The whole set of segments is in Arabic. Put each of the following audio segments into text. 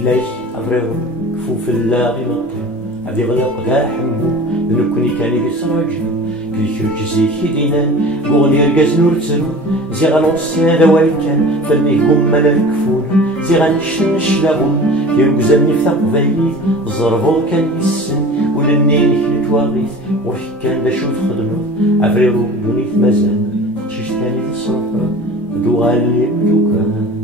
فلاش أفريرو كفو في اللاغي مطر هذي غلق دا حمو نكوني كاني بيسراجي كي كرج زيكي دينا بغني رقاز نور تسرو زي غنوص هذا والكان فني هما الكفور زي غنشنش لابو كي رقزاني في تقبايليت زربو كان يسن ولنيني نتواغيث وفي كان دا شو تخدمو أفريرو دونيت مازال شيشتاني تصرف دوغالي مدوكان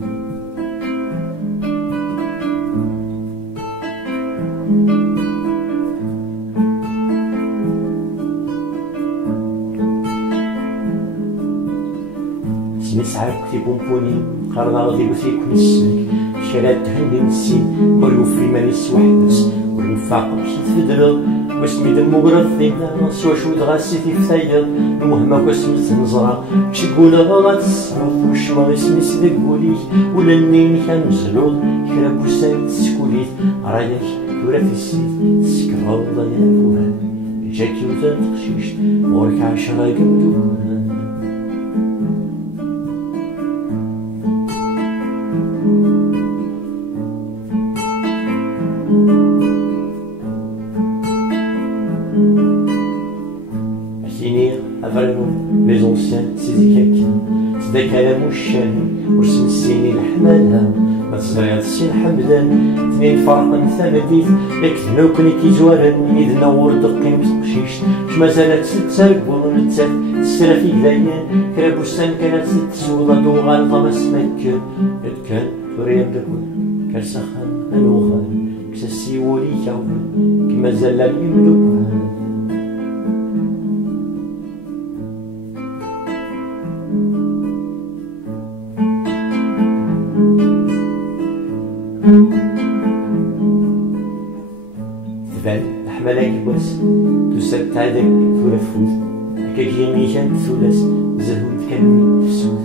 نسعى كتي بونبوني قرنا غادي وثي كل السلك شرات تهني نسي مريو في مانيس وحدس ونفاق مشيت في درغ واسمي دمو قرثينا سوا شود غاسيتي في ثاير المهمة واسمي تنزرع شكونا غاد الصرف وشما اسمي سيدك قوليك ولا النين كان مزلوط كرا بوسان تسكوليت رايك ثورة في السيد تسكر الله يا فوهان جاكي وثان تقشيش غورك 10 قمدوها أفرنو les anciens سيدي كاكين سدا كلام الشامي ورسم السيني الحمالة ما تزريض السين حمدان تنين فرقا ثابتيت ياك تنوكني كي زوارن إذ نور دقين بتقشيش شما زالت ستسرقون نتسات تسرى في قلايان كرا بوستان كانت ستسوضا دوغال ضمس مكان يد كان توريان دكون كرسخان أنوخان كساسي ولي كاوبن كما زال يملكوها تبان أحمالاك بواس تسد تعدك ثورة فوز هكاكي ميكان ثلاث زهود كاني تفسود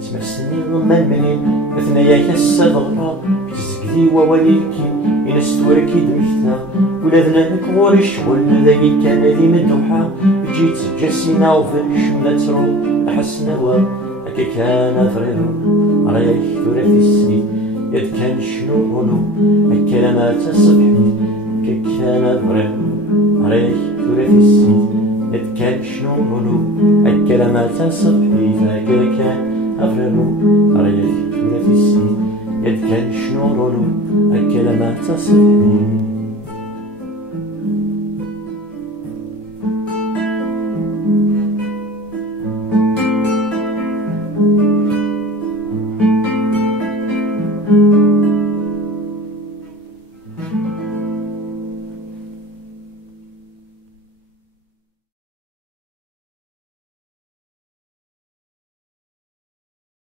تسمع السنين ضمان منين مثناياك الصغرى تزقدي وواليكي إنا ستوركي دمكتا ولادناك غوري الشغل ذاكي كان ذي مدوحة جيت جاسينا وفرش ولا ترو أحس نوا هكا كان فريرو رايك ثورة في السنين يد كان شنو غنو الكلمات الصبحية كان فريرو رايك ثورة في السنين يد كان شنو غنو الكلمات الصبحية كان فريرو رايك ثورة في السنين يد كان شنو غنو الكلمات الصبحية